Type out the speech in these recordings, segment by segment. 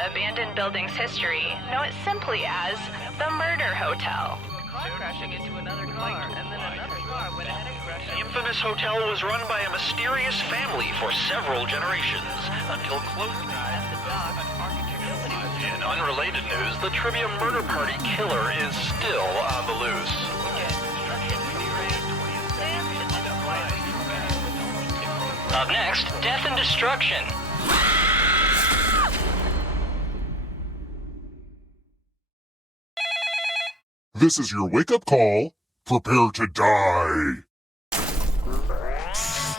the abandoned building's history, know it simply as the Murder Hotel. Crashing into another car, and then another car went ahead and crashed. The infamous hotel was run by a mysterious family for several generations, until close At the dock, an architect. In unrelated news, the trivia murder party killer is still on the loose. Up next, death and destruction. This is your wake-up call. Prepare to die.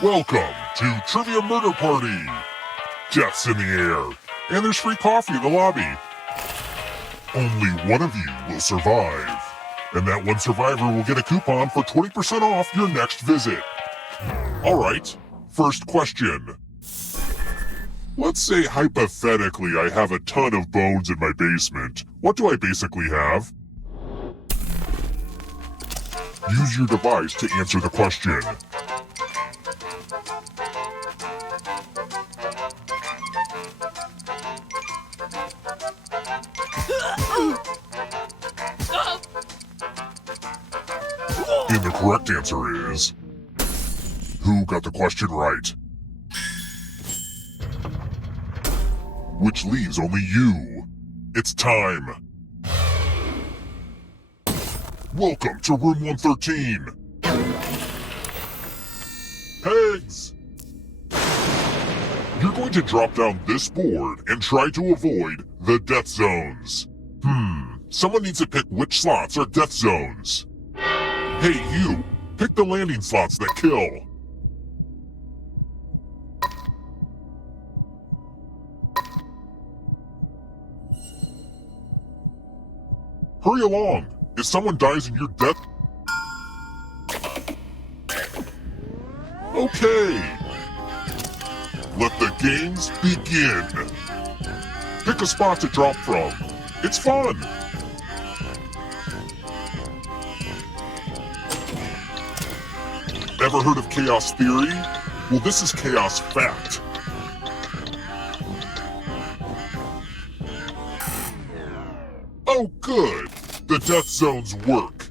Welcome to Trivia Murder Party. Death's in the air, and there's free coffee in the lobby. Only one of you will survive, and that one survivor will get a coupon for 20% off your next visit. All right, first question. Let's say hypothetically I have a ton of bones in my basement. What do I basically have? Use your device to answer the question. And the correct answer is... Who got the question right? Which leaves only you. It's time. Welcome to room 113. Pegs! You're going to drop down this board and try to avoid the death zones. Someone needs to pick which slots are death zones. Hey, you! Pick the landing slots that kill. Hurry along! If someone dies in your death... Okay! Let the games begin! Pick a spot to drop from. It's fun! Ever heard of chaos theory? Well, this is chaos fact. Oh, good! The death zones work.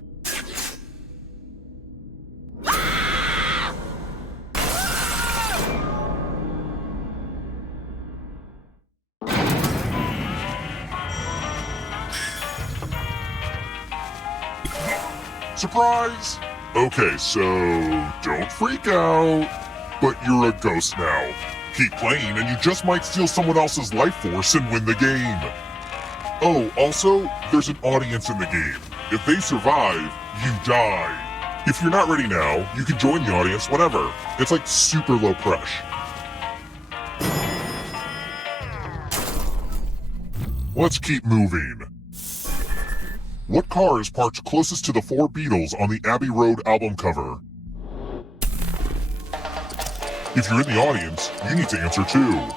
Surprise! Okay, so don't freak out. But you're a ghost now. Keep playing and you just might steal someone else's life force and win the game. Oh, also, there's an audience in the game. If they survive, you die. If you're not ready now, you can join the audience whenever. It's like super low pressure. Let's keep moving. What car is parked closest to the 4 Beatles on the Abbey Road album cover? If you're in the audience, you need to answer too.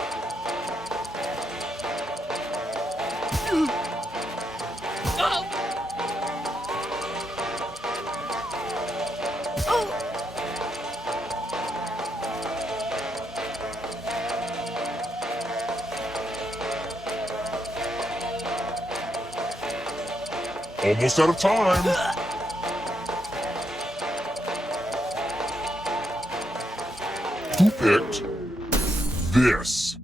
Almost out of time. Who picked this?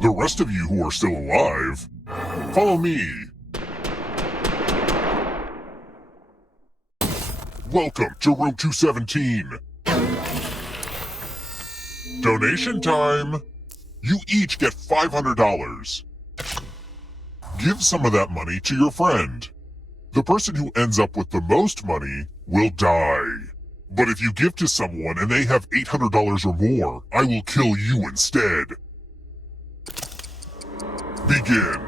The rest of you who are still alive, follow me. Welcome to room 217. Donation time. You each get $500. Give some of that money to your friend. The person who ends up with the most money will die. But if you give to someone and they have $800 or more, I will kill you instead. Begin.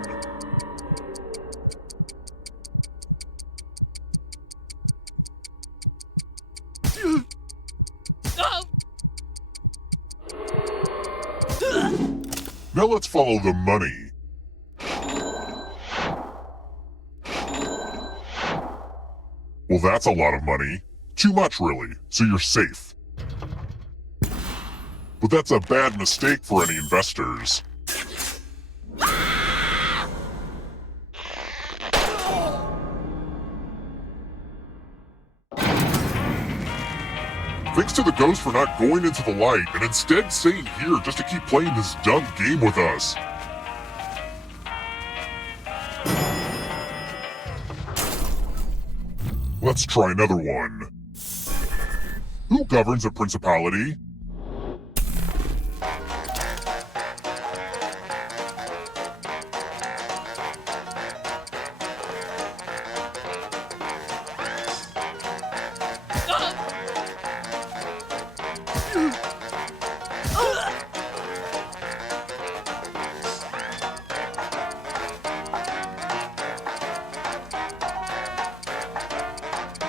Now let's follow the money. Well, that's a lot of money. Too much, really, so you're safe. but that's a bad mistake for any investors. Thanks to the ghost for not going into the light and instead staying here just to keep playing this dumb game with us. Let's try another one. Who governs a principality?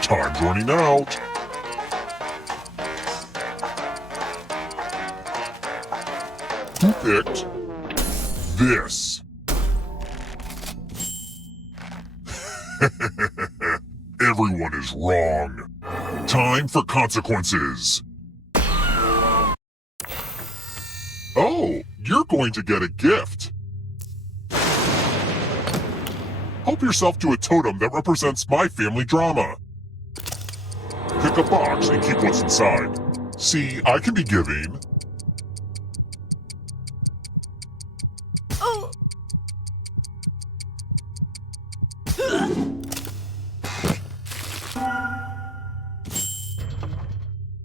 Time's running out. Who picked this? Everyone is wrong. Time for consequences. Oh, you're going to get a gift. Help yourself to a totem that represents my family drama. Pick a box and keep what's inside. See, I can be giving.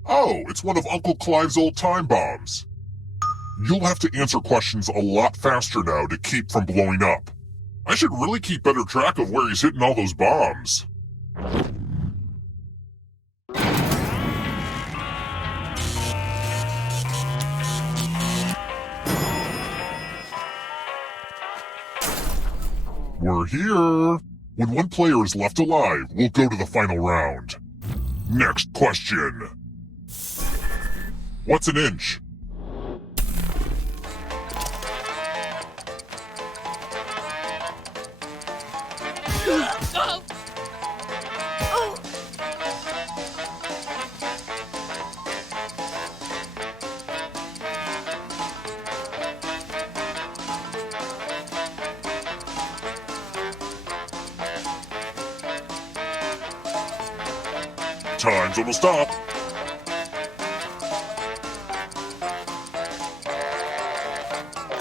Oh, it's one of Uncle Clive's old time bombs. You'll have to answer questions a lot faster now to keep from blowing up. I should really keep better track of where he's hitting all those bombs. We're here. When one player is left alive, we'll go to the final round. Next question. What's an inch? Time's almost up.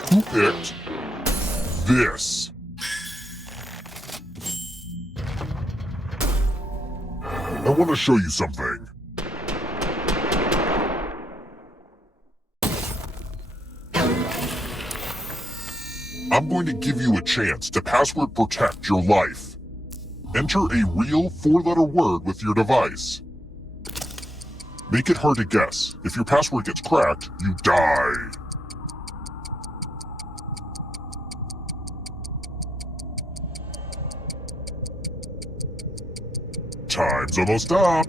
Who picked this? I want to show you something. I'm going to give you a chance to password protect your life. Enter a real 4-letter word with your device. Make it hard to guess. If your password gets cracked, you die. Time's almost up.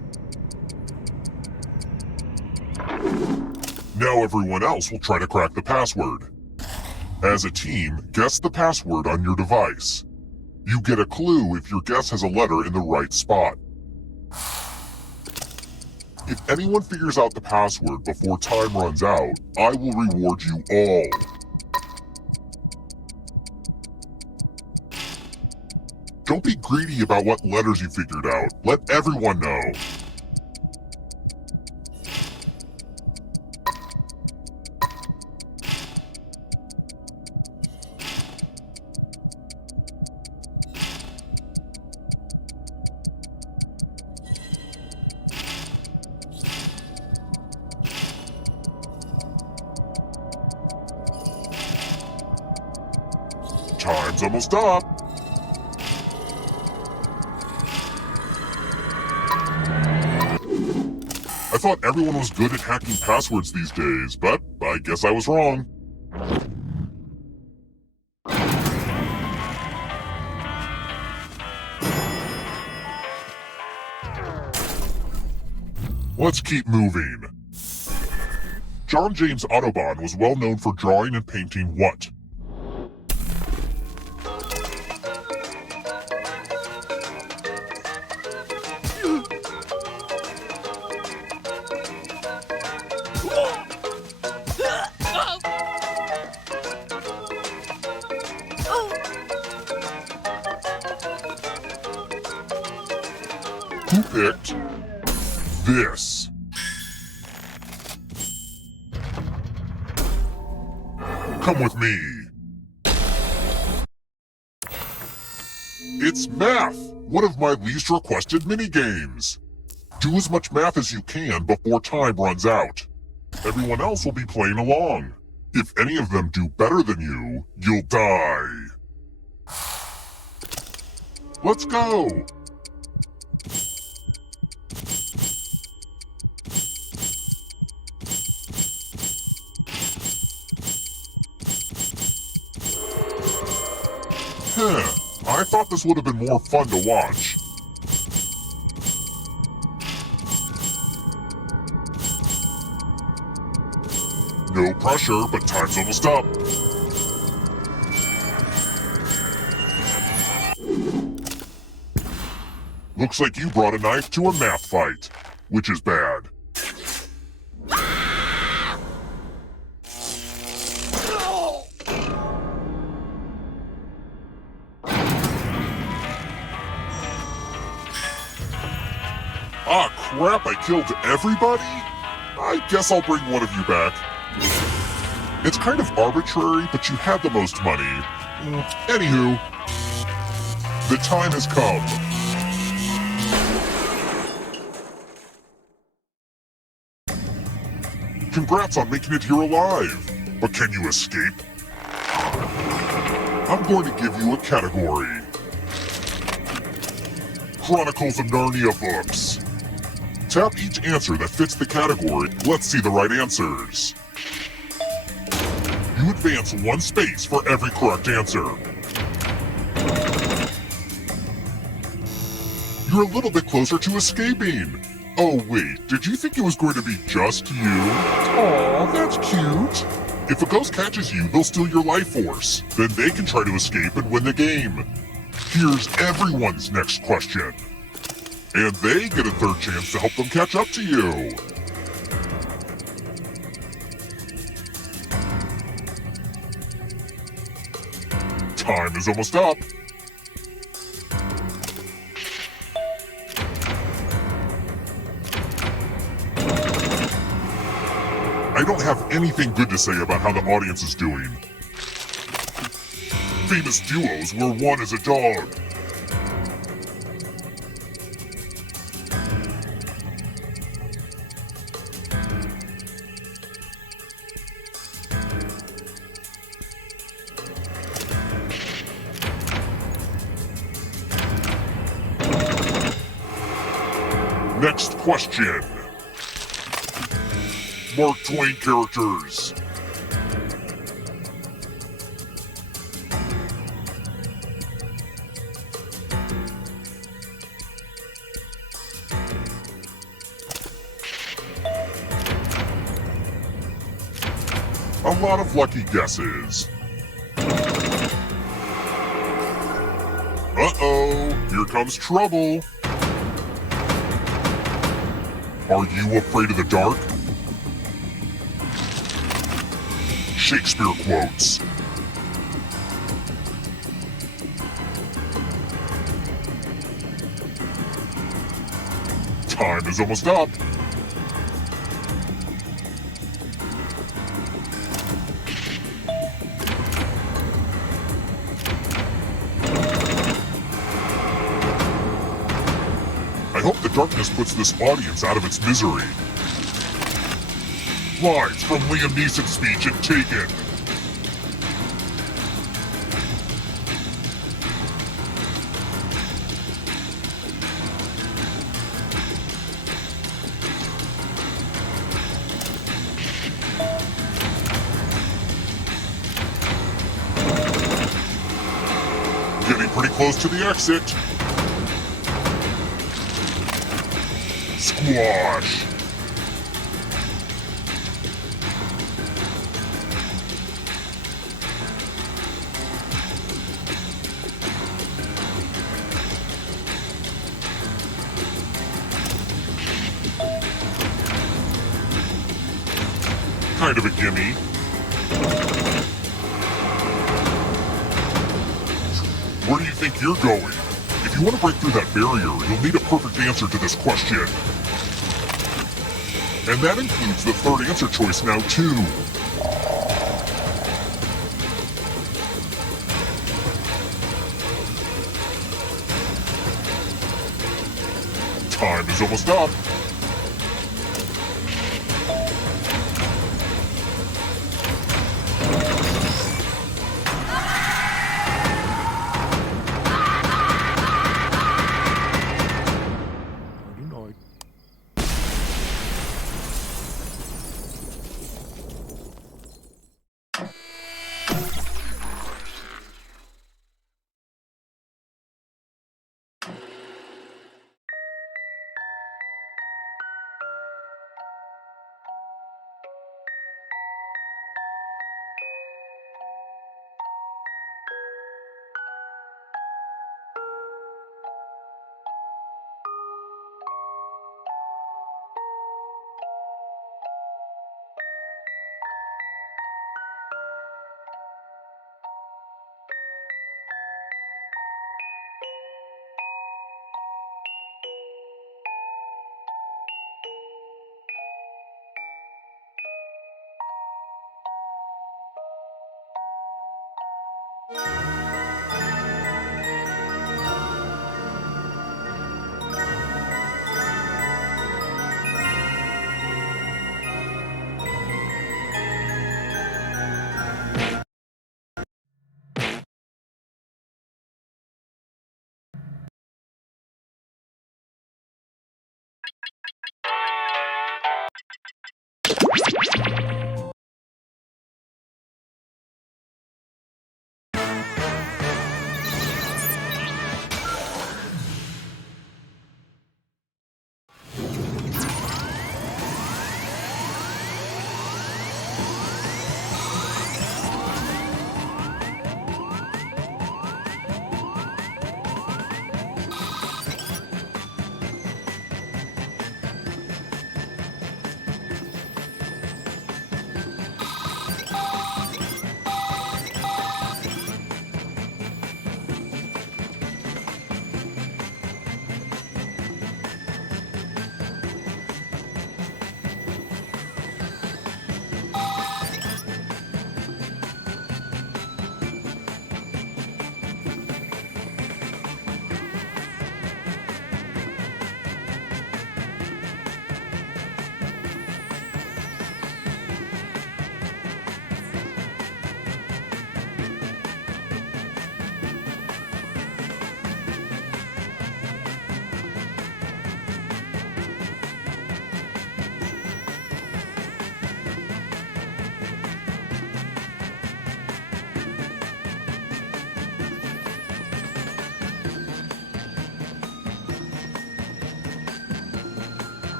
Now everyone else will try to crack the password. As a team, guess the password on your device. You get a clue if your guess has a letter in the right spot. If anyone figures out the password before time runs out, I will reward you all. Don't be greedy about what letters you figured out. Let everyone know. Time's almost up. I thought everyone was good at hacking passwords these days, but I guess I was wrong. Let's keep moving. John James Audubon was well known for drawing and painting what? Who picked this? Come with me. It's math, one of my least requested minigames. Do as much math as you can before time runs out. Everyone else will be playing along. If any of them do better than you, you'll die. Let's go! I thought this would have been more fun to watch. No pressure, but time's almost up. Looks like you brought a knife to a math fight, which is bad. Ah, crap, I killed everybody? I guess I'll bring one of you back. It's kind of arbitrary, but you had the most money. Anywho, the time has come. Congrats on making it here alive. But can you escape? I'm going to give you a category. Chronicles of Narnia books. Tap each answer that fits the category. Let's see the right answers. You advance one space for every correct answer. You're a little bit closer to escaping. Oh wait, did you think it was going to be just you? Aw, that's cute. If a ghost catches you, they'll steal your life force. Then they can try to escape and win the game. Here's everyone's next question. And they get a third chance to help them catch up to you. Time is almost up. I don't have anything good to say about how the audience is doing. Famous duos where one is a dog. Next question. Mark Twain characters. A lot of lucky guesses. Uh-oh, here comes trouble. Are you afraid of the dark? Shakespeare quotes. Time is almost up. I hope the darkness puts this audience out of its misery. Lines from Liam Neeson's speech in Taken. Getting pretty close to the exit. Squash. Kind of a gimme. Where do you think you're going? If you want to break through that barrier, you'll need a perfect answer to this question. And that includes the third answer choice now, too. Time is almost up.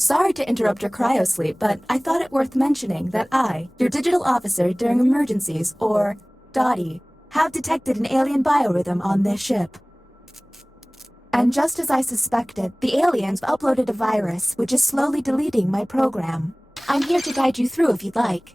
Sorry to interrupt your cryosleep, but I thought it worth mentioning that I, your digital officer during emergencies, or Dottie, have detected an alien biorhythm on this ship. And just as I suspected, the aliens uploaded a virus which is slowly deleting my program. I'm here to guide you through if you'd like.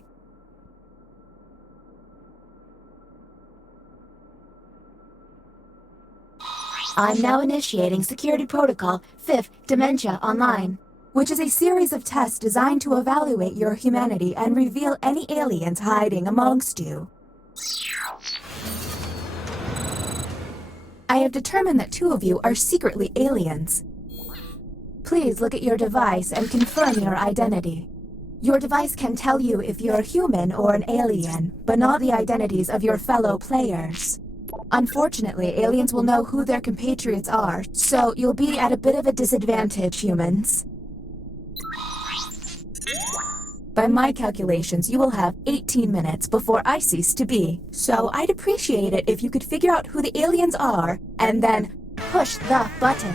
I'm now initiating Security Protocol 5th Dementia Online, which is a series of tests designed to evaluate your humanity and reveal any aliens hiding amongst you. I have determined that 2 of you are secretly aliens. Please look at your device and confirm your identity. Your device can tell you if you're a human or an alien, but not the identities of your fellow players. Unfortunately, aliens will know who their compatriots are, so you'll be at a bit of a disadvantage, humans. By my calculations, you will have 18 minutes before I cease to be, so I'd appreciate it if you could figure out who the aliens are, and then push the button.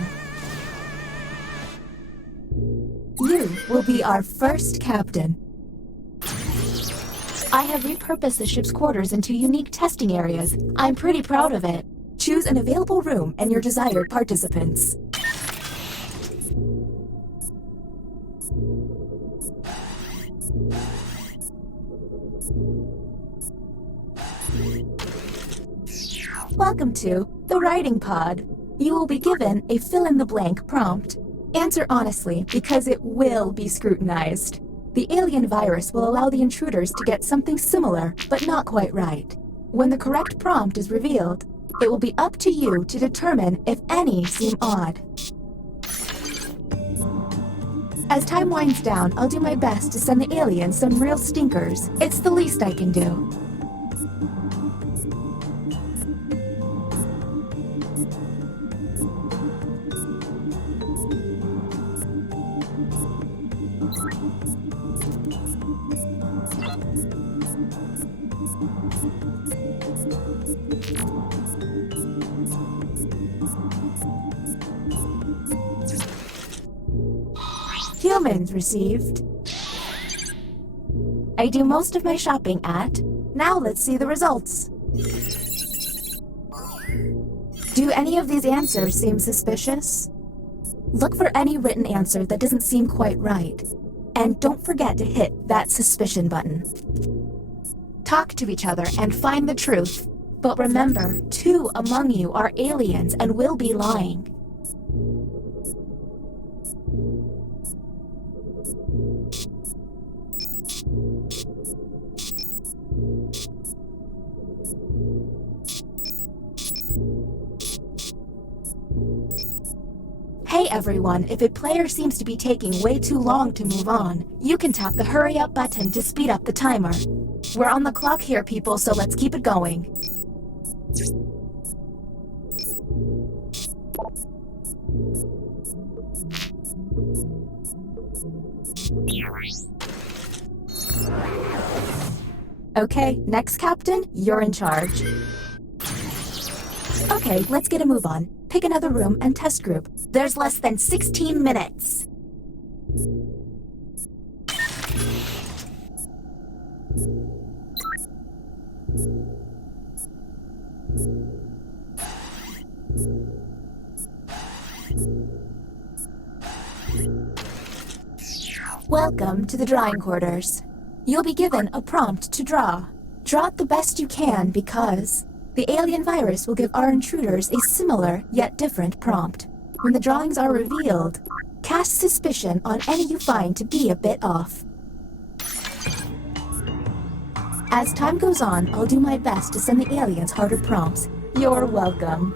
You will be our first captain. I have repurposed the ship's quarters into unique testing areas. I'm pretty proud of it. Choose an available room and your desired participants. Welcome to the Writing Pod. You will be given a fill-in-the-blank prompt. Answer honestly, because it will be scrutinized. The alien virus will allow the intruders to get something similar, but not quite right. When the correct prompt is revealed, it will be up to you to determine if any seem odd. As time winds down, I'll do my best to send the aliens some real stinkers. It's the least I can do. Humans received. I do most of my shopping at. Now let's see the results. Do any of these answers seem suspicious? Look for any written answer that doesn't seem quite right. And don't forget to hit that suspicion button. Talk to each other and find the truth. But remember, 2 among you are aliens and will be lying. Hey everyone, if a player seems to be taking way too long to move on, you can tap the hurry up button to speed up the timer. We're on the clock here, people, so let's keep it going. Okay, next captain, you're in charge. Okay, let's get a move on. Pick another room and test group. There's less than 16 minutes. Welcome to the drawing quarters. You'll be given a prompt to draw. Draw it the best you can because the alien virus will give our intruders a similar yet different prompt. When the drawings are revealed, cast suspicion on any you find to be a bit off. As time goes on, I'll do my best to send the aliens harder prompts. You're welcome.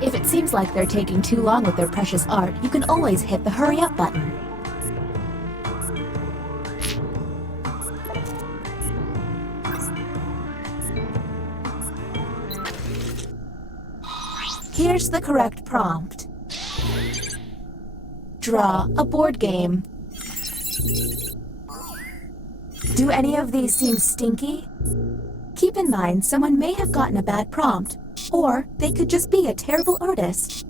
If it seems like they're taking too long with their precious art, you can always hit the hurry up button. Here's the correct prompt. Draw a board game. Do any of these seem stinky? Keep in mind, someone may have gotten a bad prompt, or they could just be a terrible artist.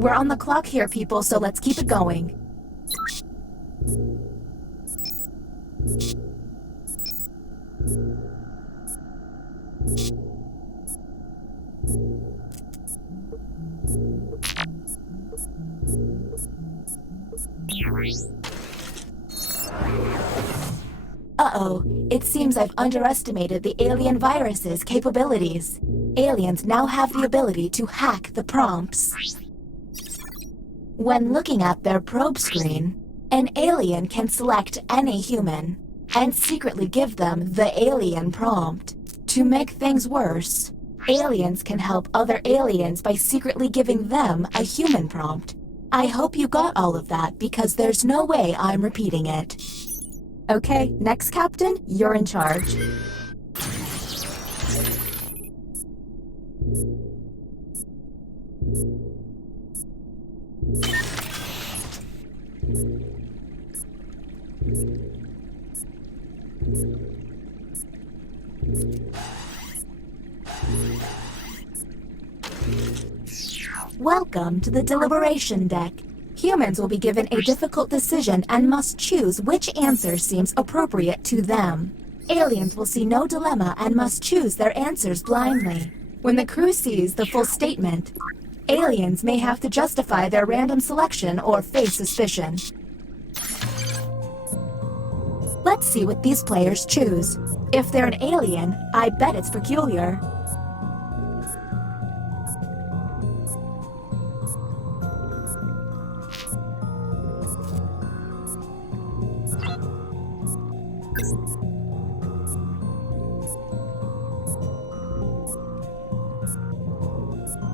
We're on the clock here, people, so let's keep it going. Uh-oh, it seems I've underestimated the alien virus's capabilities. Aliens now have the ability to hack the prompts. When looking at their probe screen, an alien can select any human and secretly give them the alien prompt. To make things worse, aliens can help other aliens by secretly giving them a human prompt. I hope you got all of that because there's no way I'm repeating it. Okay, next Captain, you're in charge. Welcome to the deliberation deck. Humans will be given a difficult decision and must choose which answer seems appropriate to them. Aliens will see no dilemma and must choose their answers blindly. When the crew sees the full statement, aliens may have to justify their random selection or face suspicion. Let's see what these players choose. If they're an alien, I bet it's peculiar.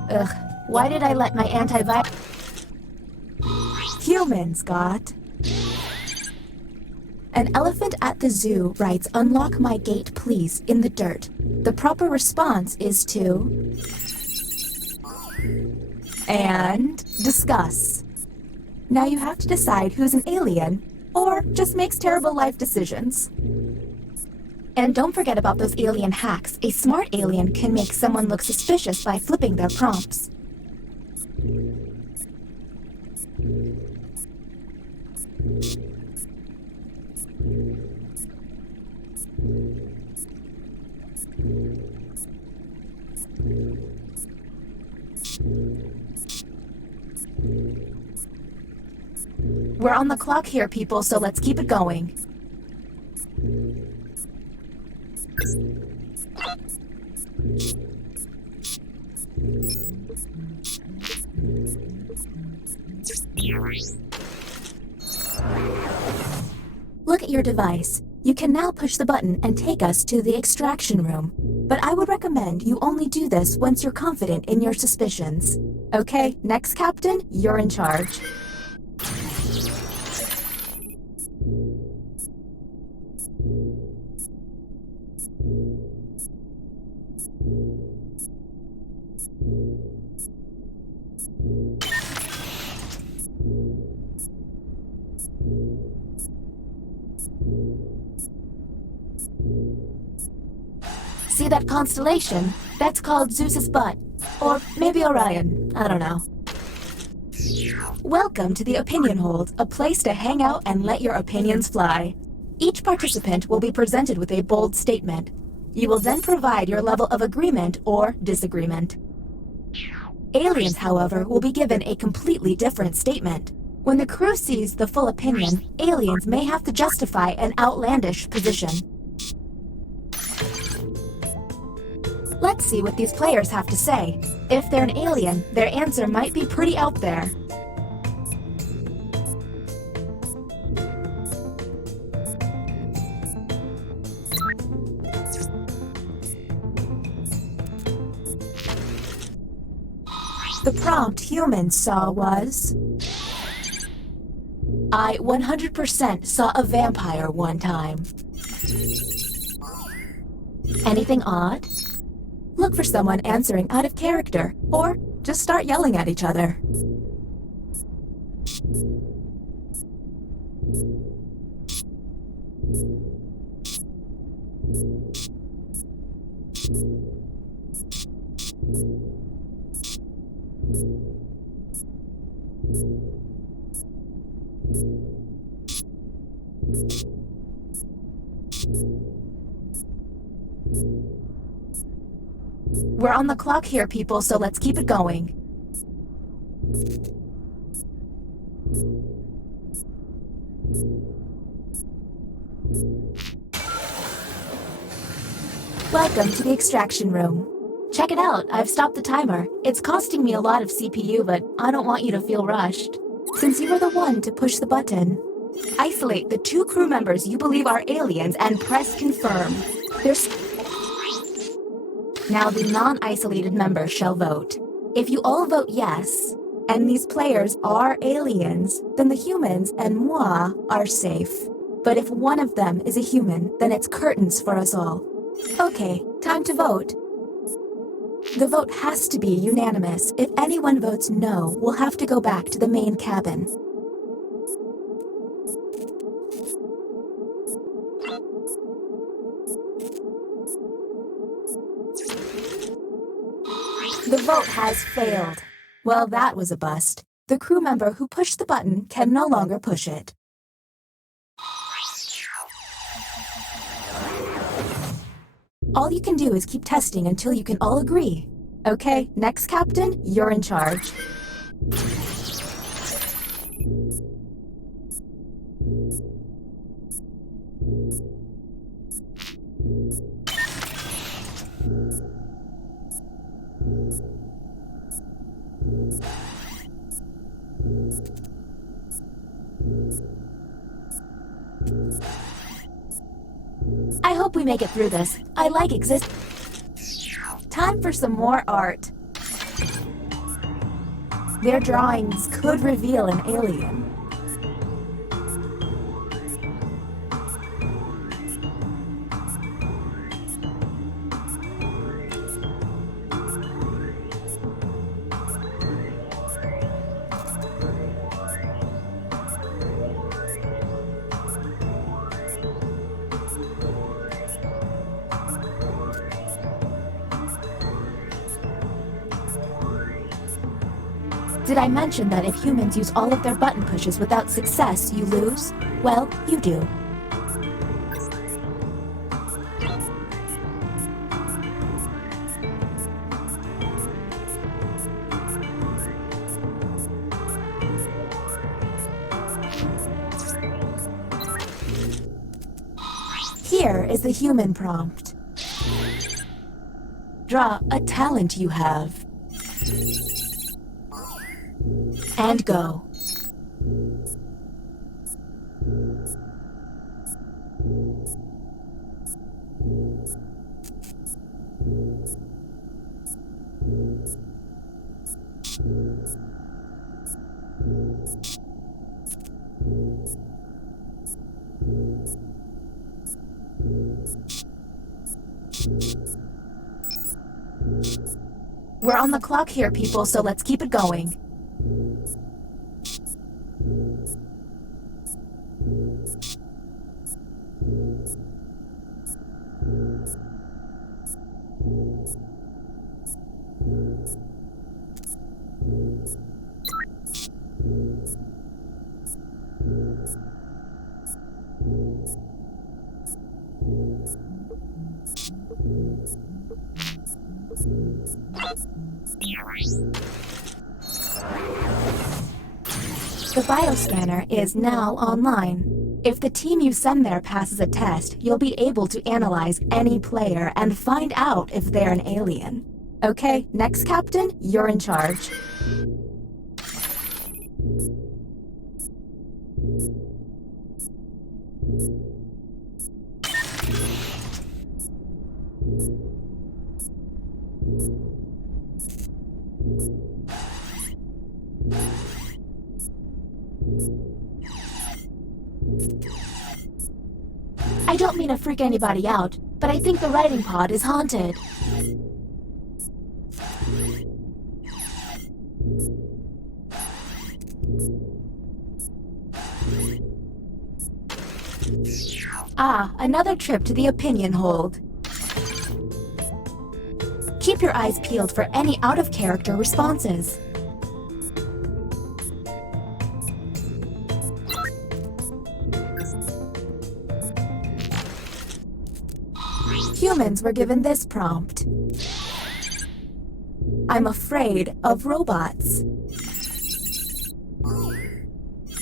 Ugh, why did I let my antivirus... Humans got... An elephant at the zoo writes, "Unlock my gate, please," in the dirt. The proper response is to... and discuss. Now you have to decide who's an alien, or just makes terrible life decisions. And don't forget about those alien hacks. A smart alien can make someone look suspicious by flipping their prompts. We're on the clock here, people, so let's keep it going. Look at your device. You can now push the button and take us to the extraction room. But I would recommend you only do this once you're confident in your suspicions. Okay, next Captain, you're in charge. See that constellation? That's called Zeus's butt. Or maybe Orion. I don't know. Welcome to the Opinion Hold, a place to hang out and let your opinions fly. Each participant will be presented with a bold statement. You will then provide your level of agreement or disagreement. Aliens, however, will be given a completely different statement. When the crew sees the full opinion, aliens may have to justify an outlandish position. Let's see what these players have to say. If they're an alien, their answer might be pretty out there. The prompt humans saw was... I 100% saw a vampire one time. Anything odd? Look for someone answering out of character, or just start yelling at each other. We're on the clock here, people, so let's keep it going. Welcome to the extraction room. Check it out, I've stopped the timer. It's costing me a lot of CPU, but I don't want you to feel rushed. Since you were the one to push the button, isolate the 2 crew members you believe are aliens and press confirm. Now the non-isolated members shall vote. If you all vote yes, and these players are aliens, then the humans and moi are safe. But if one of them is a human, then it's curtains for us all. Okay, time to vote. The vote has to be unanimous. If anyone votes no, we'll have to go back to the main cabin. The vote has failed. Well, that was a bust. The crew member who pushed the button can no longer push it. All you can do is keep testing until you can all agree. Okay, next captain, you're in charge. I hope we make it through this. I like Time for some more art. Their drawings could reveal an alien. Did I mention that if humans use all of their button pushes without success, you lose? Well, you do. Here is the human prompt. Draw a talent you have. And go. We're on the clock here, people, so let's keep it going. The bioscanner is now online. If the team you send there passes a test, you'll be able to analyze any player and find out if they're an alien. Okay, next captain, you're in charge. I don't mean to freak anybody out, but I think the writing pod is haunted. Ah, another trip to the opinion hold. Keep your eyes peeled for any out-of-character responses. Humans were given this prompt. I'm afraid of robots.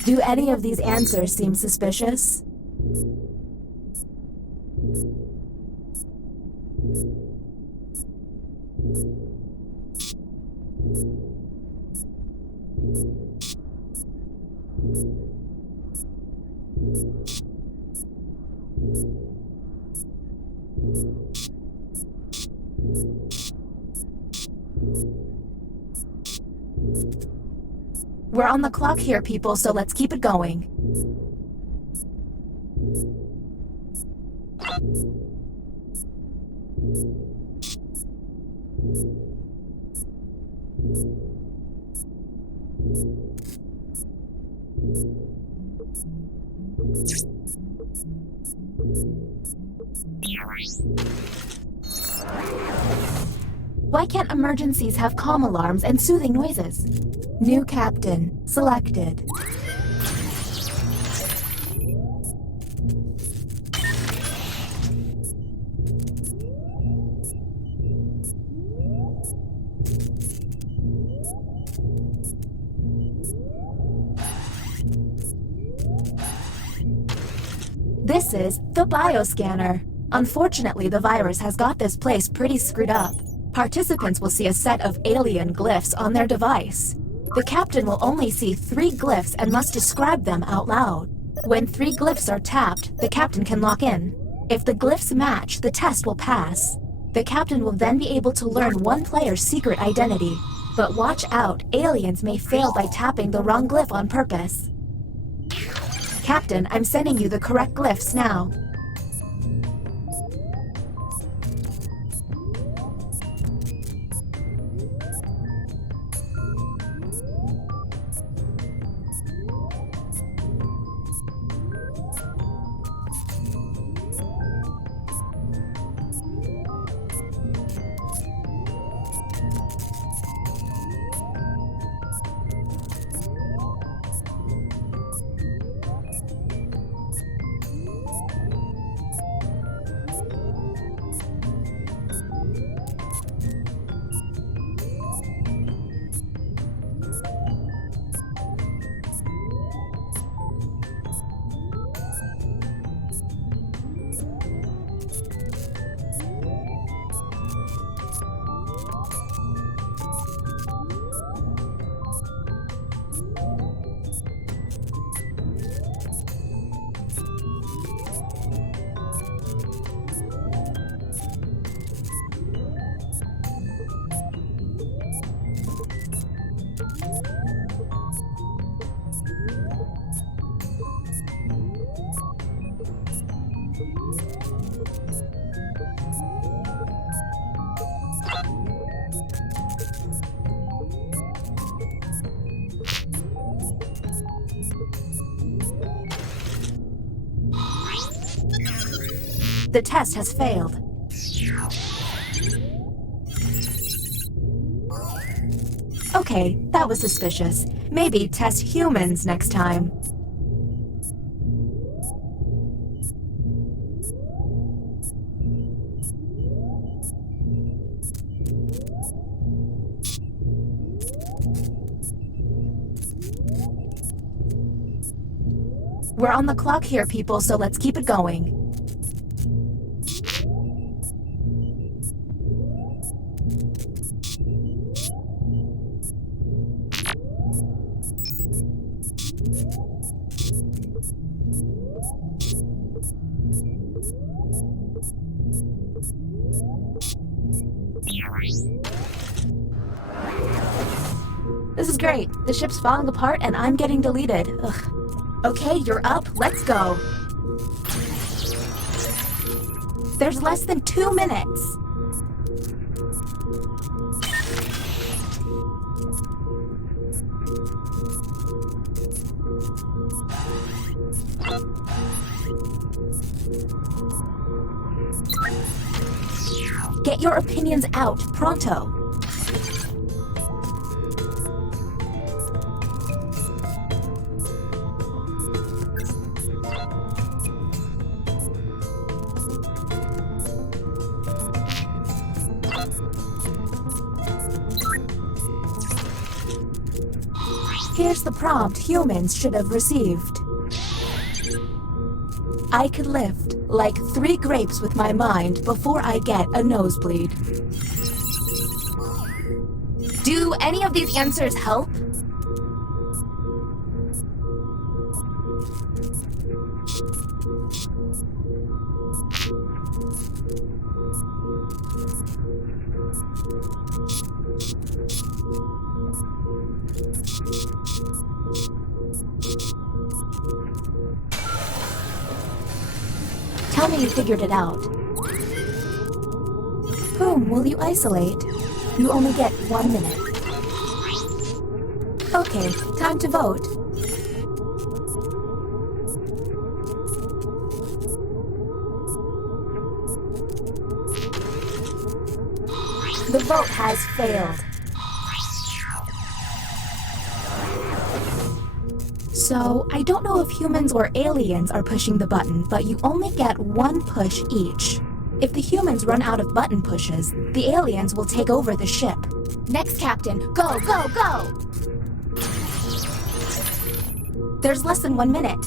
Do any of these answers seem suspicious? We're on the clock here, people, so let's keep it going. Why can't emergencies have calm alarms and soothing noises? New captain selected. This is the bioscanner. Unfortunately, the virus has got this place pretty screwed up. Participants will see a set of alien glyphs on their device. The captain will only see 3 glyphs and must describe them out loud. When 3 glyphs are tapped, the captain can lock in. If the glyphs match, the test will pass. The captain will then be able to learn one player's secret identity. But watch out, aliens may fail by tapping the wrong glyph on purpose. Captain, I'm sending you the correct glyphs now. The test has failed. Okay, that was suspicious. Maybe test humans next time. We're on the clock here, people, so let's keep it going. This is great. The ship's falling apart and I'm getting deleted. Ugh. Okay, you're up. Let's go. There's less than 2 minutes. Get your opinions out, pronto. Here's the prompt humans should have received. I could lift like 3 grapes with my mind before I get a nosebleed. Do any of these answers help? Tell me you figured it out. Whom will you isolate? You only get 1 minute. Okay, time to vote. The vote has failed. So, I don't know if humans or aliens are pushing the button, but you only get 1 push each. If the humans run out of button pushes, the aliens will take over the ship. Next captain, go, go, go! There's less than 1 minute.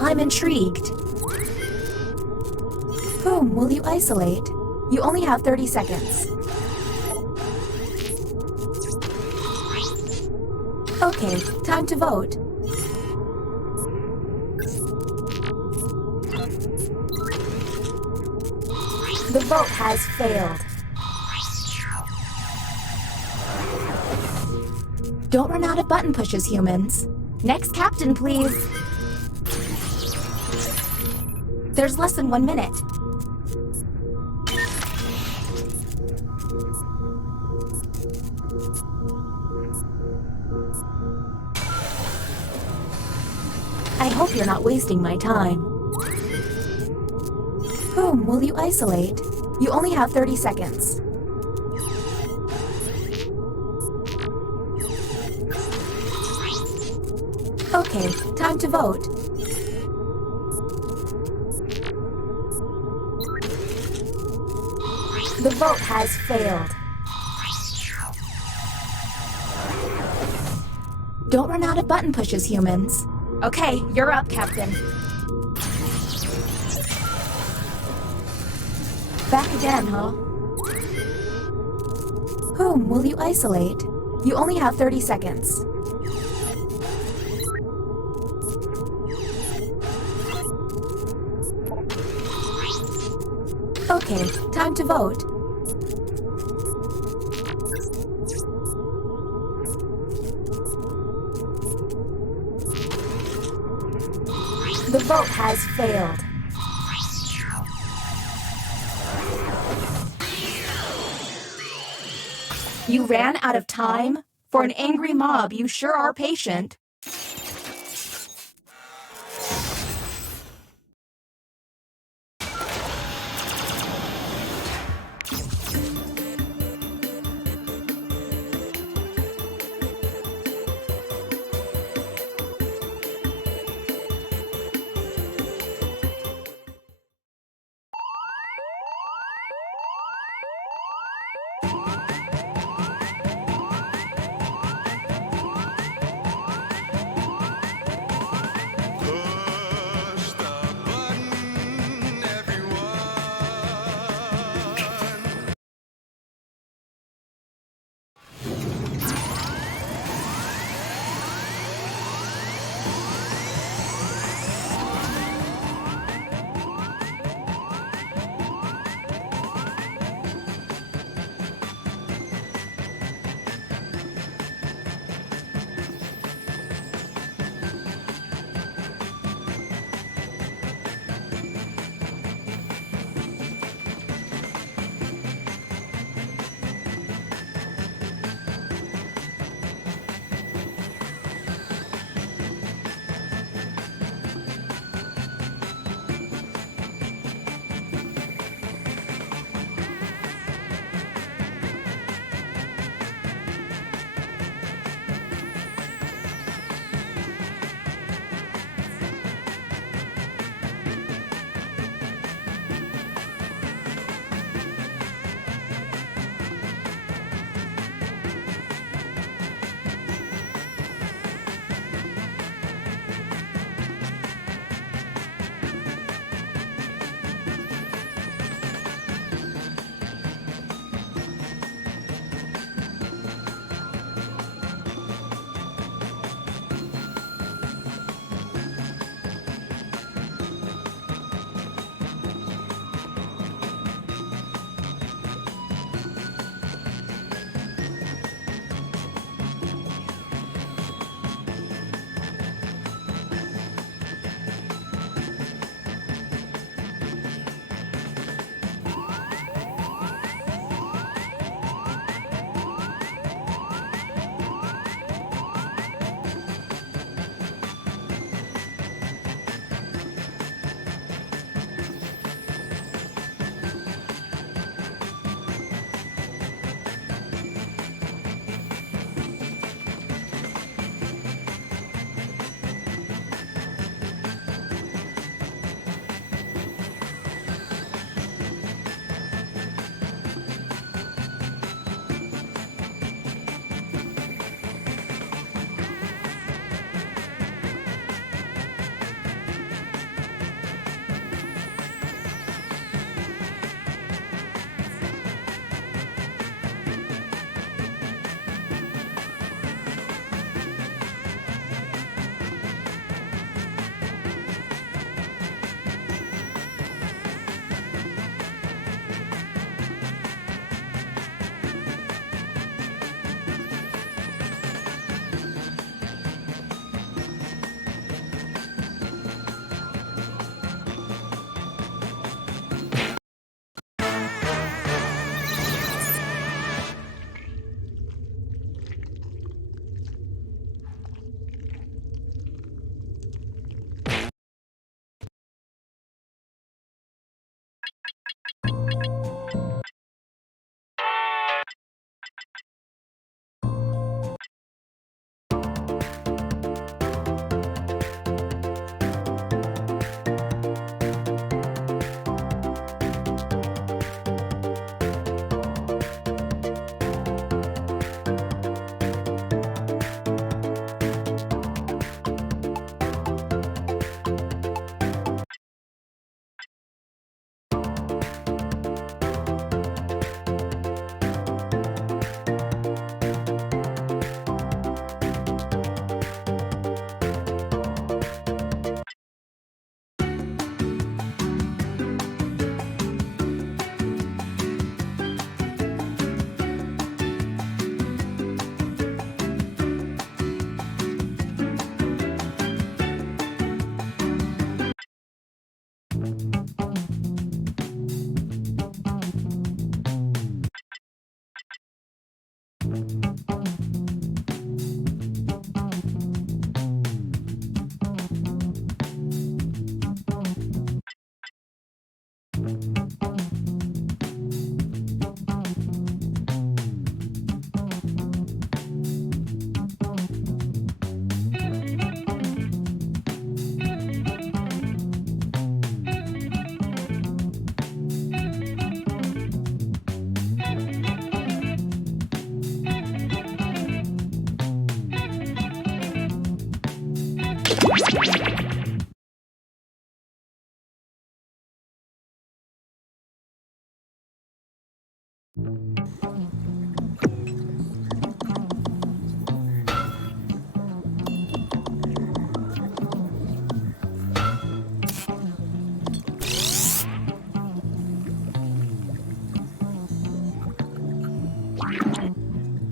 I'm intrigued. Whom will you isolate? You only have 30 seconds. Okay, time to vote. The vote has failed. Don't run out of button pushes, humans. Next captain, please. There's less than 1 minute. I hope you're not wasting my time. Whom will you isolate? You only have 30 seconds. Okay, time to vote. The vote has failed. Don't run out of button pushes, humans. Okay, you're up, Captain. Back again, huh? Whom will you isolate? You only have 30 seconds. Okay, time to vote. The vote has failed. You ran out of time? For an angry mob, you sure are patient.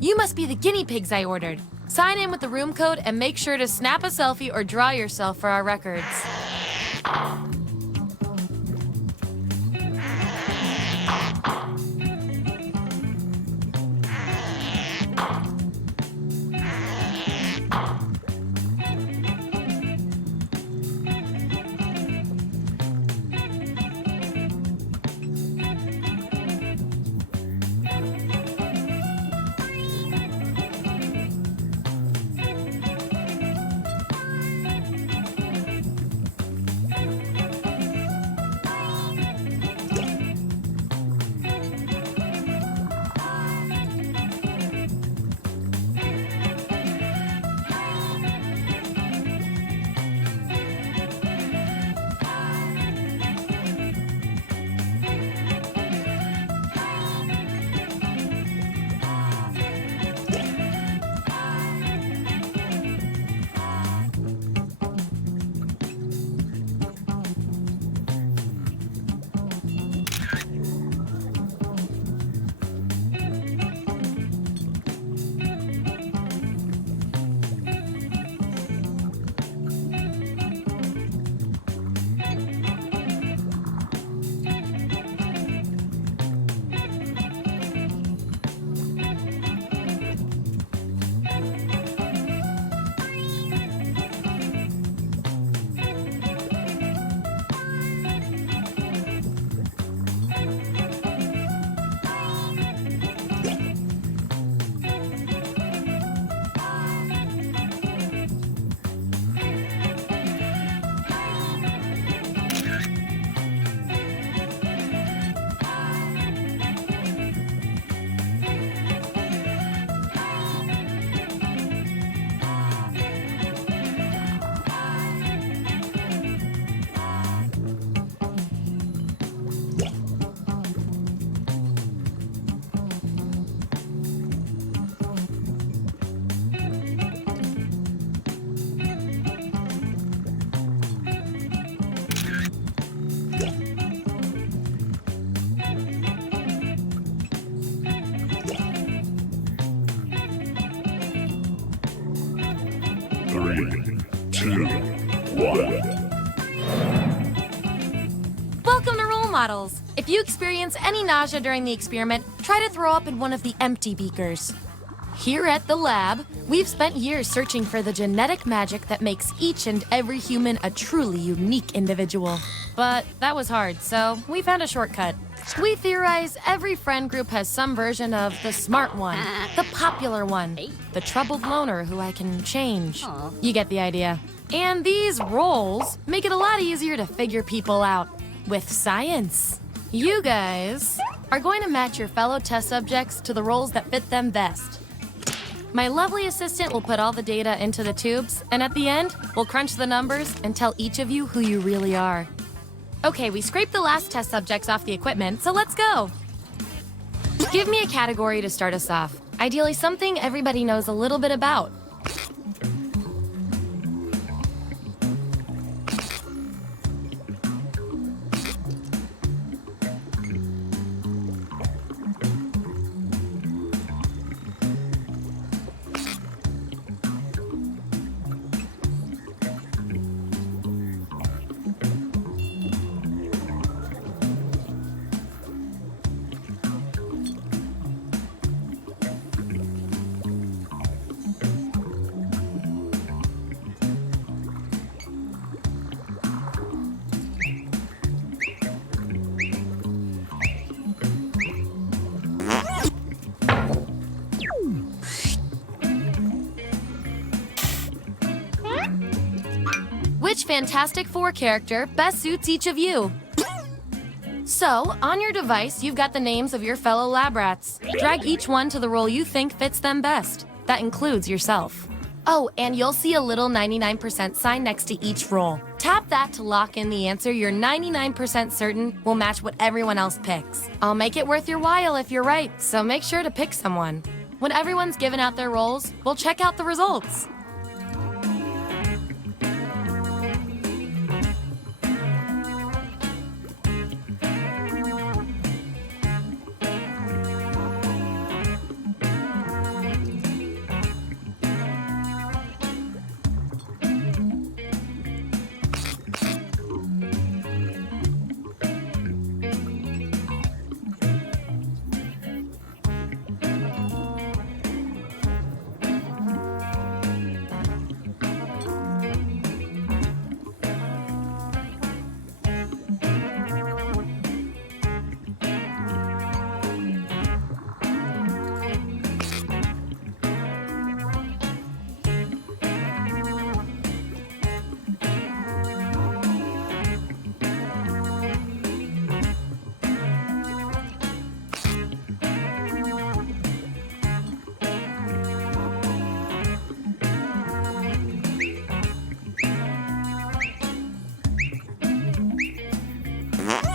You must be the guinea pigs I ordered. Sign in with the room code and make sure to snap a selfie or draw yourself for our records. Three, two, one. Welcome to Role Models. If you experience any nausea during the experiment, try to throw up in one of the empty beakers. Here at the lab, we've spent years searching for the genetic magic that makes each and every human a truly unique individual. But that was hard, so we found a shortcut. We theorize every friend group has some version of the smart one, the popular one, the troubled loner who I can change. You get the idea. And these roles make it a lot easier to figure people out with science. You guys are going to match your fellow test subjects to the roles that fit them best. My lovely assistant will put all the data into the tubes, and at the end, we'll crunch the numbers and tell each of you who you really are. Okay, we scraped the last test subjects off the equipment, so let's go. Give me a category to start us off. Ideally, something everybody knows a little bit about. Which Fantastic Four character best suits each of you? So, on your device, you've got the names of your fellow lab rats. Drag each one to the role you think fits them best. That includes yourself. Oh, and you'll see a little 99% sign next to each role. Tap that to lock in the answer you're 99% certain will match what everyone else picks. I'll make it worth your while if you're right, so make sure to pick someone. When everyone's given out their roles, we'll check out the results.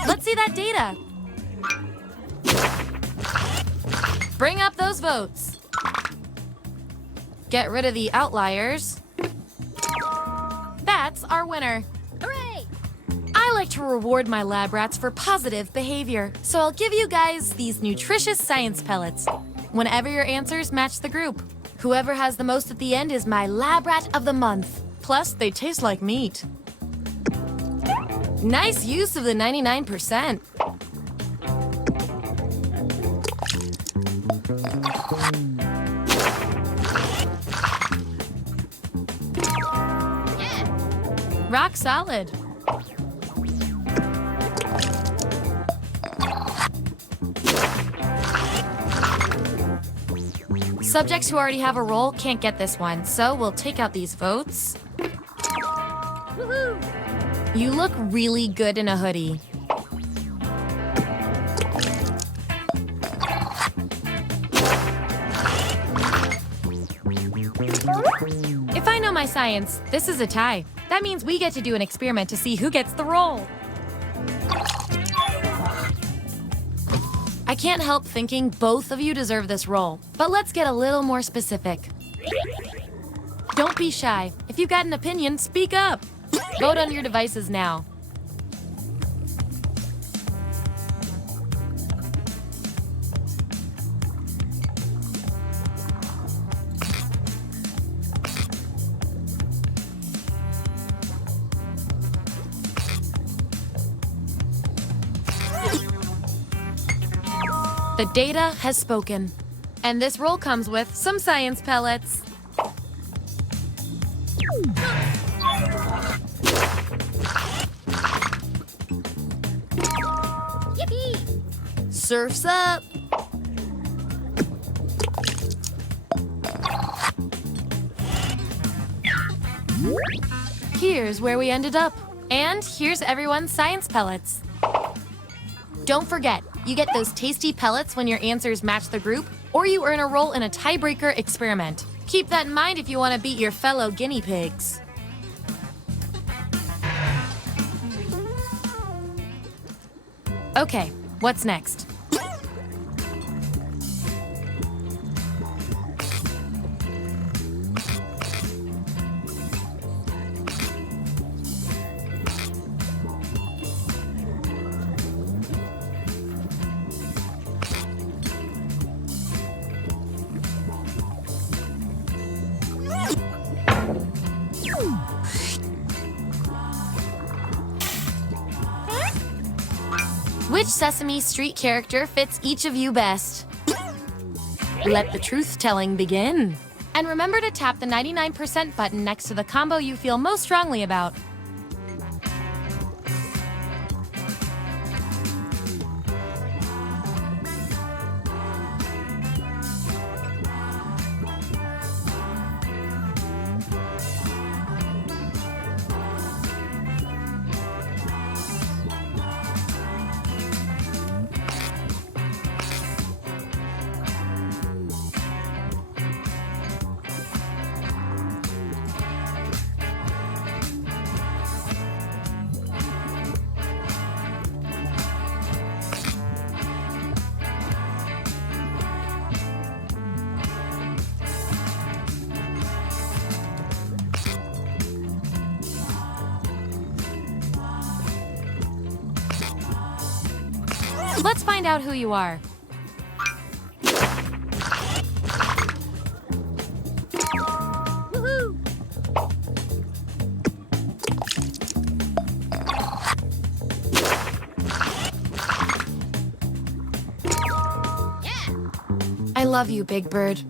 Let's see that data. Bring up those votes. Get rid of the outliers. That's our winner. Hooray! I like to reward my lab rats for positive behavior, so I'll give you guys these nutritious science pellets whenever your answers match the group. Whoever has the most at the end is my lab rat of the month. Plus, they taste like meat. Nice use of the 99%. Rock solid. Subjects who already have a role can't get this one, so we'll take out these votes. Woohoo! You look really good in a hoodie. If I know my science, this is a tie. That means we get to do an experiment to see who gets the role. I can't help thinking both of you deserve this role, but let's get a little more specific. Don't be shy. If you've got an opinion, speak up. Vote on your devices now. The data has spoken. And this roll comes with some science pellets. Yippee! Surf's up! Here's where we ended up. And here's everyone's science pellets. Don't forget, you get those tasty pellets when your answers match the group, or you earn a role in a tiebreaker experiment. Keep that in mind if you want to beat your fellow guinea pigs. Okay, what's next? Which Sesame Street character fits each of you best? Let the truth-telling begin. And remember to tap the 99% button next to the combo you feel most strongly about. Let's find out who you are. Woohoo! Yeah! I love you, Big Bird.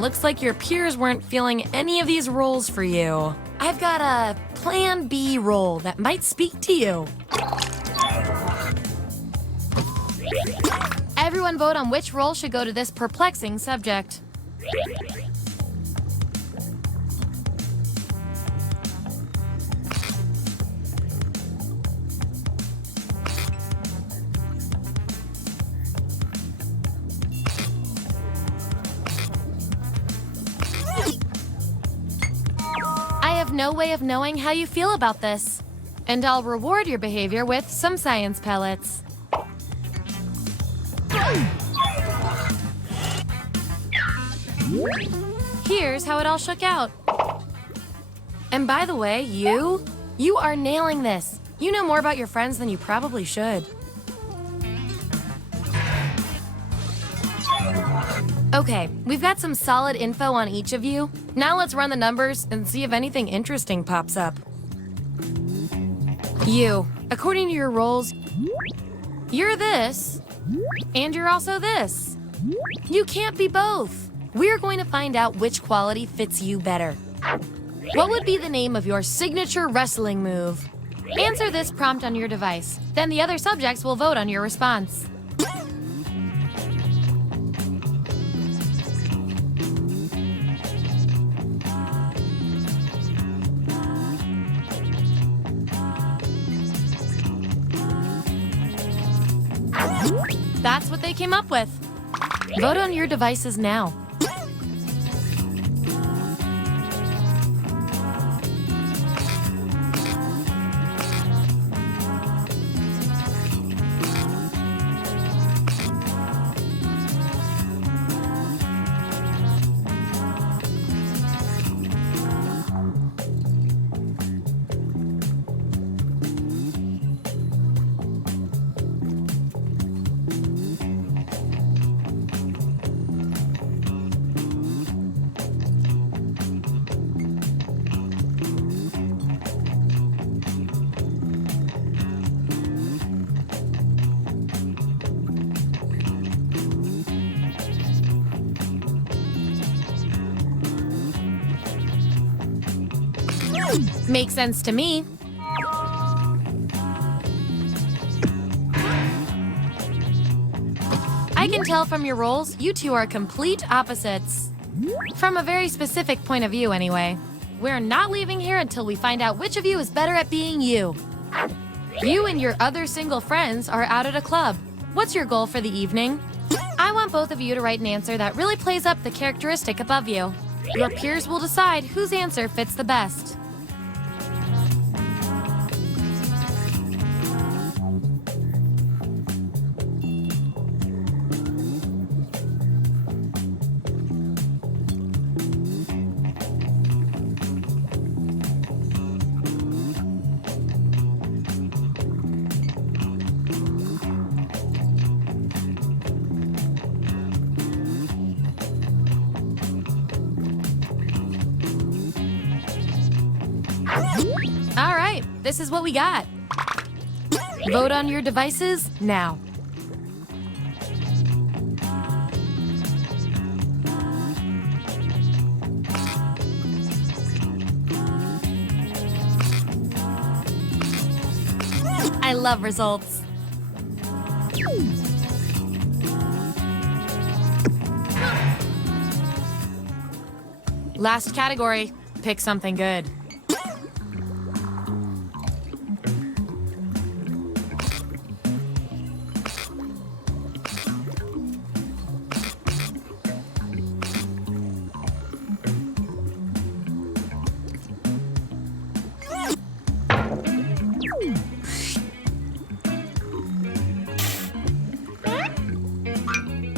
Looks like your peers weren't feeling any of these roles for you. I've got a Plan B role that might speak to you. Everyone vote on which role should go to this perplexing subject. No way of knowing how you feel about this. And I'll reward your behavior with some science pellets. Here's how it all shook out. And by the way, you are nailing this. You know more about your friends than you probably should. Okay, we've got some solid info on each of you. Now let's run the numbers and see if anything interesting pops up. You, according to your roles, you're this, and you're also this. You can't be both. We're going to find out which quality fits you better. What would be the name of your signature wrestling move? Answer this prompt on your device. Then the other subjects will vote on your response. That's what they came up with. Vote on your devices now. Makes sense to me. I can tell from your roles, you two are complete opposites. From a very specific point of view, anyway. We're not leaving here until we find out which of you is better at being you. You and your other single friends are out at a club. What's your goal for the evening? I want both of you to write an answer that really plays up the characteristic above you. Your peers will decide whose answer fits the best. All right, this is what we got. Vote on your devices now. I love results. Last category, pick something good.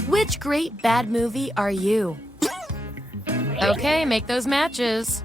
Which great bad movie are you? Okay, make those matches.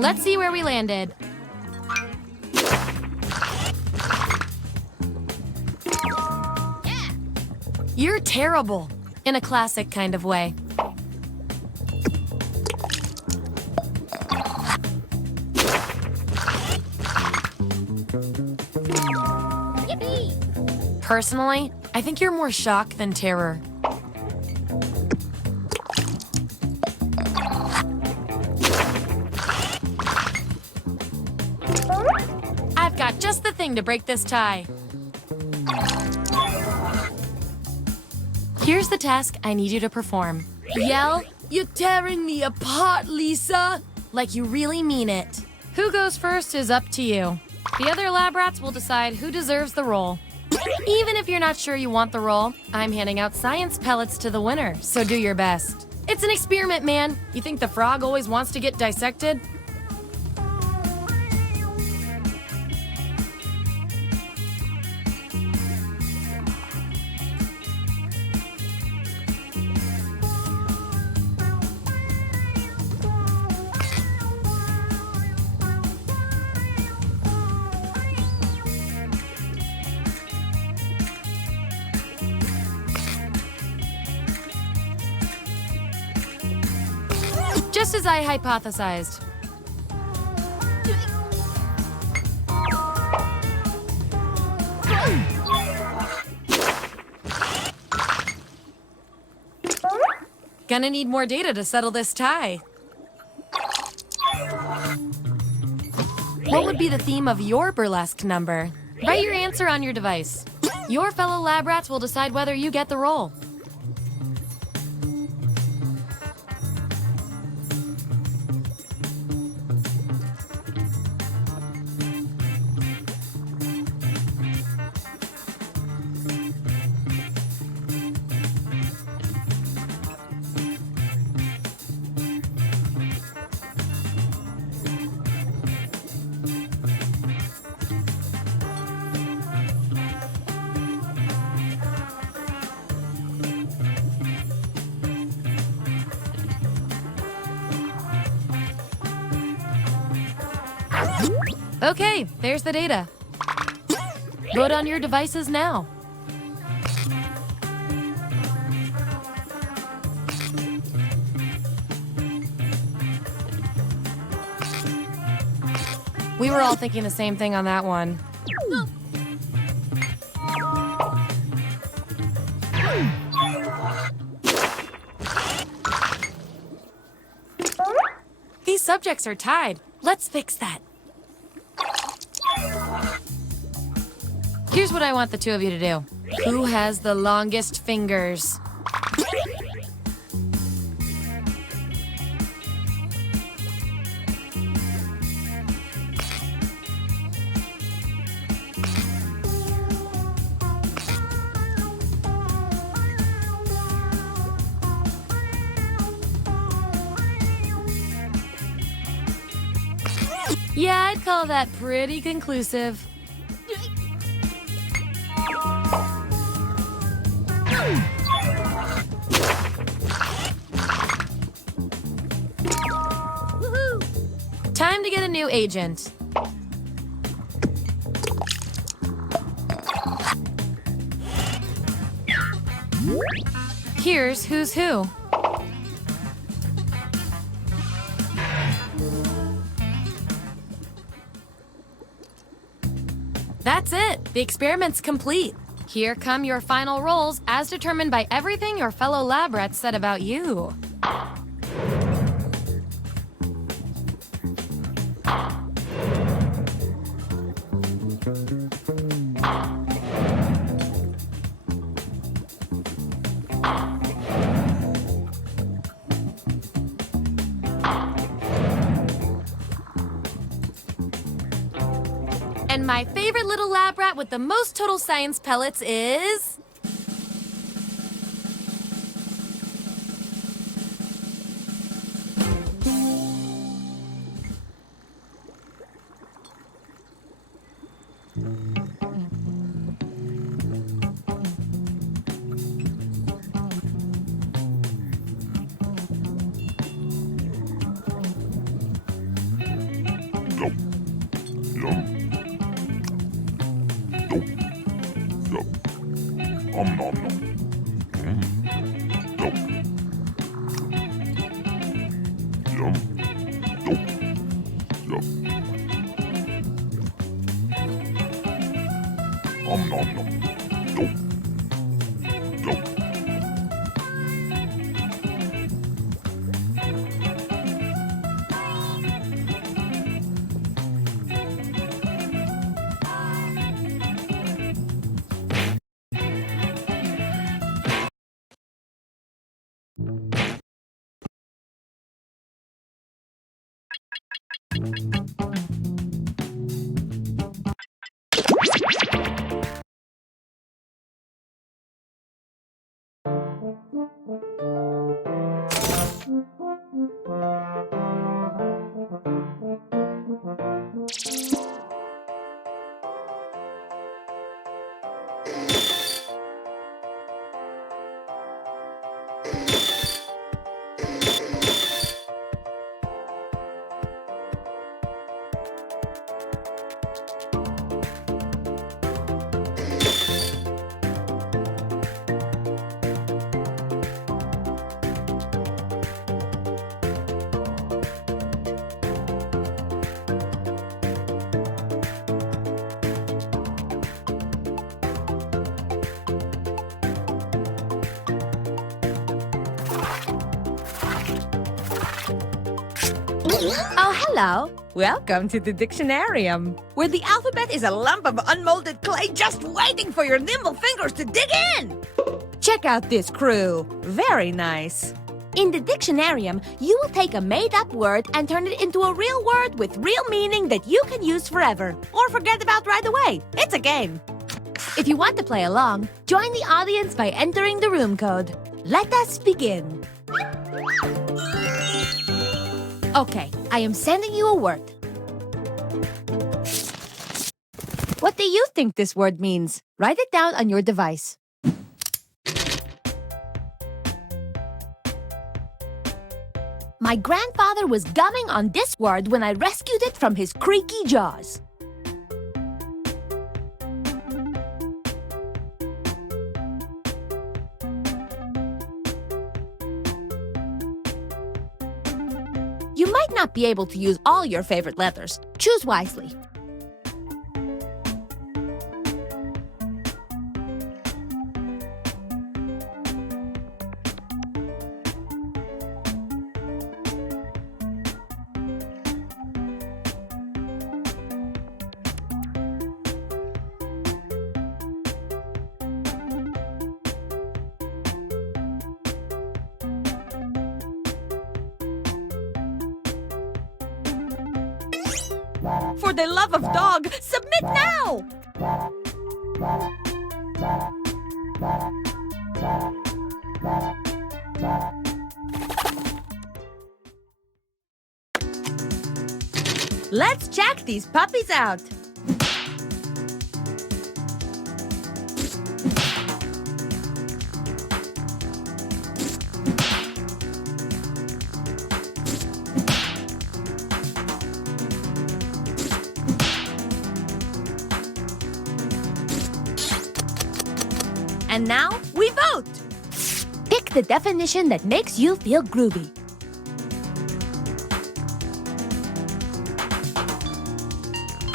Let's see where we landed. You're terrible, in a classic kind of way. Yippee! Personally, I think you're more shock than terror. I've got just the thing to break this tie. Here's the task I need you to perform. Yell, "You're tearing me apart, Lisa!" like you really mean it. Who goes first is up to you. The other lab rats will decide who deserves the role. Even if you're not sure you want the role, I'm handing out science pellets to the winner, so do your best. It's an experiment, man. You think the frog always wants to get dissected? Just as I hypothesized. Gonna need more data to settle this tie. What would be the theme of your burlesque number? Write your answer on your device. Your fellow lab rats will decide whether you get the role. Okay, there's the data. Vote on your devices now. We were all thinking the same thing on that one. These subjects are tied. Let's fix that. Here's what I want the two of you to do. Who has the longest fingers? Yeah, I'd call that pretty conclusive. Time to get a new agent. Here's who's who. That's it. The experiment's complete. Here come your final roles as determined by everything your fellow lab rats said about you. And my favorite little lab rat with the most total science pellets is... Nom nom nom. Yum. Yum. Yum. Yum. Nom nom nom. Yum. Yum. Oh, hello. Welcome to the Dictionarium, where the alphabet is a lump of unmolded clay just waiting for your nimble fingers to dig in. Check out this crew. Very nice. In the Dictionarium, you will take a made-up word and turn it into a real word with real meaning that you can use forever, or forget about right away. It's a game. If you want to play along, join the audience by entering the room code. Let us begin. Okay, I am sending you a word. What do you think this word means? Write it down on your device. My grandfather was gumming on this word when I rescued it from his creaky jaws. You might not be able to use all your favorite letters. Choose wisely. For the love of dog, submit now! Let's check these puppies out. And now, we vote! Pick the definition that makes you feel groovy.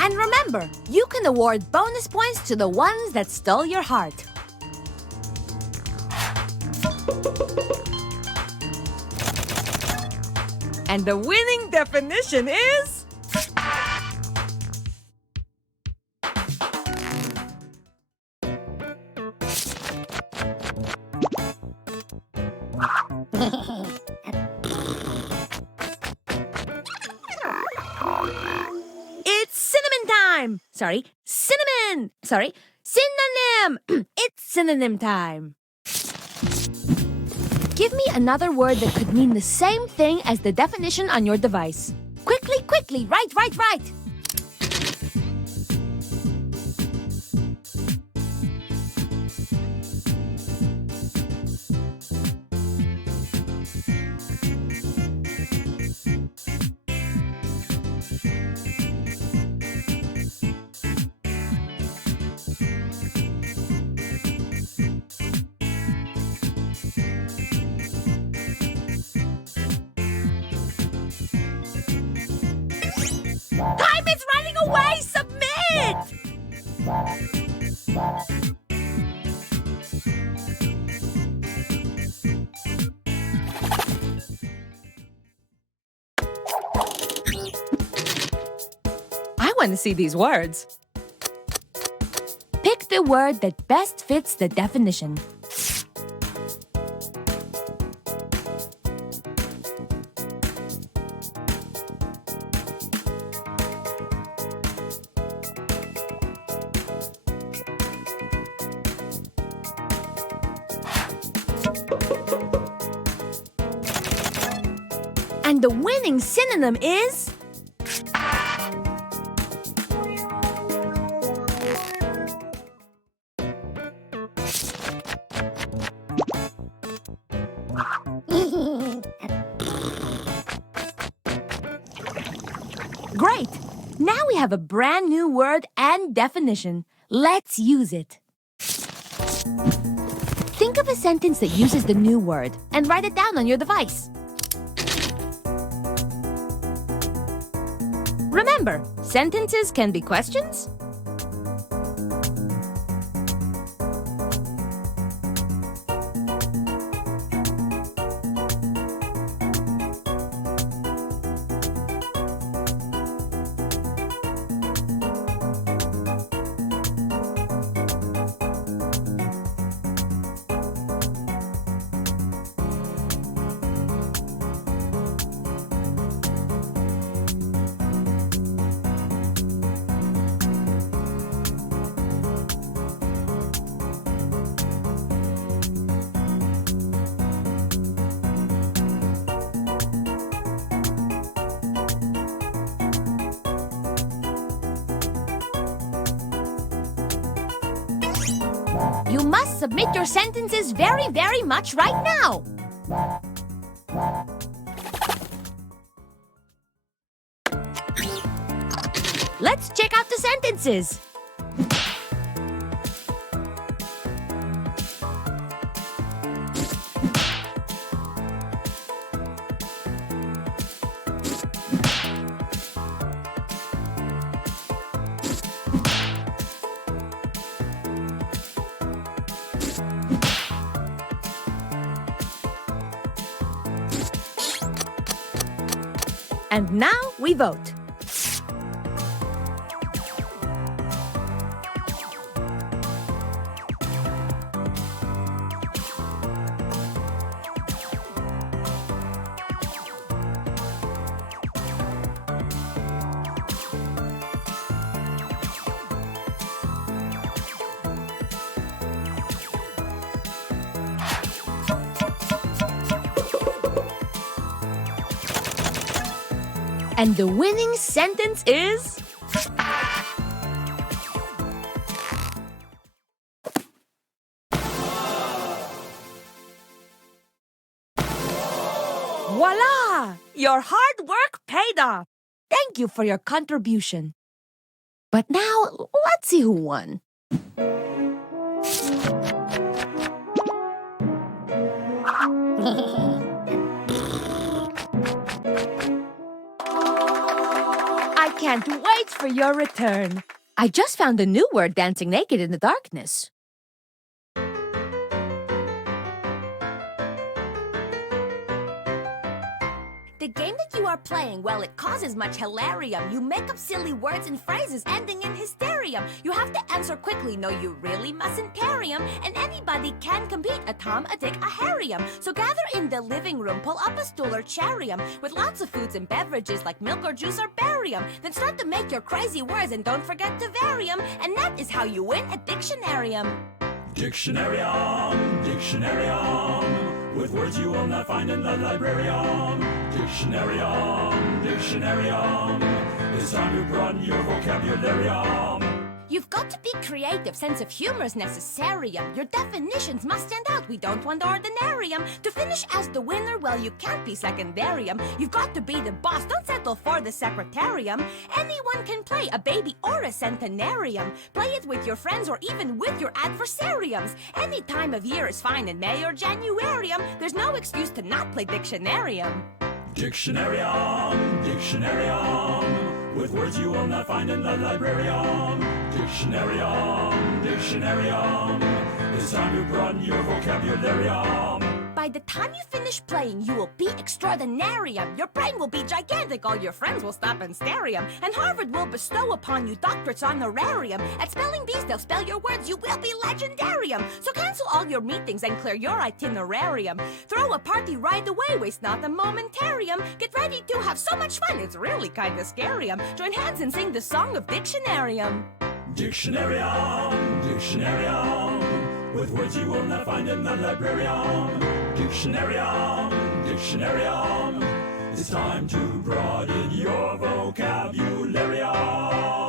And remember, you can award bonus points to the ones that stole your heart. And the winning definition is... It's cinnamon time! Synonym! It's synonym time. Give me another word that could mean the same thing as the definition on your device. Quickly, write! Time is running away! Submit! I want to see these words. Pick the word that best fits the definition. And the winning synonym is... Great! Now we have a brand new word and definition. Let's use it. Think of a sentence that uses the new word and write it down on your device. Remember, sentences can be questions. You must submit your sentences very, very much right now. Let's check out the sentences. And now we vote. And the winning sentence is... Voila! Your hard work paid off. Thank you for your contribution. But now, let's see who won. I can't wait for your return. I just found a new word dancing naked in the darkness. The game that you are playing, well, it causes much hilarium. You make up silly words and phrases ending in hysterium. You have to answer quickly, no, you really mustn't parry 'em. And anybody can compete, a Tom, a Dick, a Harry'em. So gather in the living room, pull up a stool or charium with lots of foods and beverages like milk or juice or barium. Then start to make your crazy words and don't forget to vary 'em. And that is how you win a dictionarium. Dictionarium, dictionarium, with words you will not find in the librarium. Dictionarium, dictionarium, it's time to broaden your vocabularium. You've got to be creative, sense of humor is necessarium. Your definitions must stand out, we don't want ordinarium. To finish as the winner, well, you can't be secondarium. You've got to be the boss, don't settle for the secretarium. Anyone can play, a baby or a centenarium. Play it with your friends or even with your adversariums. Any time of year is fine in May or Januarium. There's no excuse to not play Dictionarium. Dictionarium, dictionarium, with words you will not find in the librarium. Dictionarium, dictionarium, it's time to broaden your vocabularium. By the time you finish playing, you will be extraordinarium. Your brain will be gigantic, all your friends will stop and stare 'em. And Harvard will bestow upon you doctorates honorarium. At Spelling Bees, they'll spell your words, you will be legendarium. So cancel all your meetings and clear your itinerarium. Throw a party right away, waste not a momentarium. Get ready to have so much fun, it's really kinda scarium. Join hands and sing the song of Dictionarium. Dictionarium, dictionarium, with words you will not find in the librarium. Dictionarium, dictionarium, it's time to broaden your vocabularium.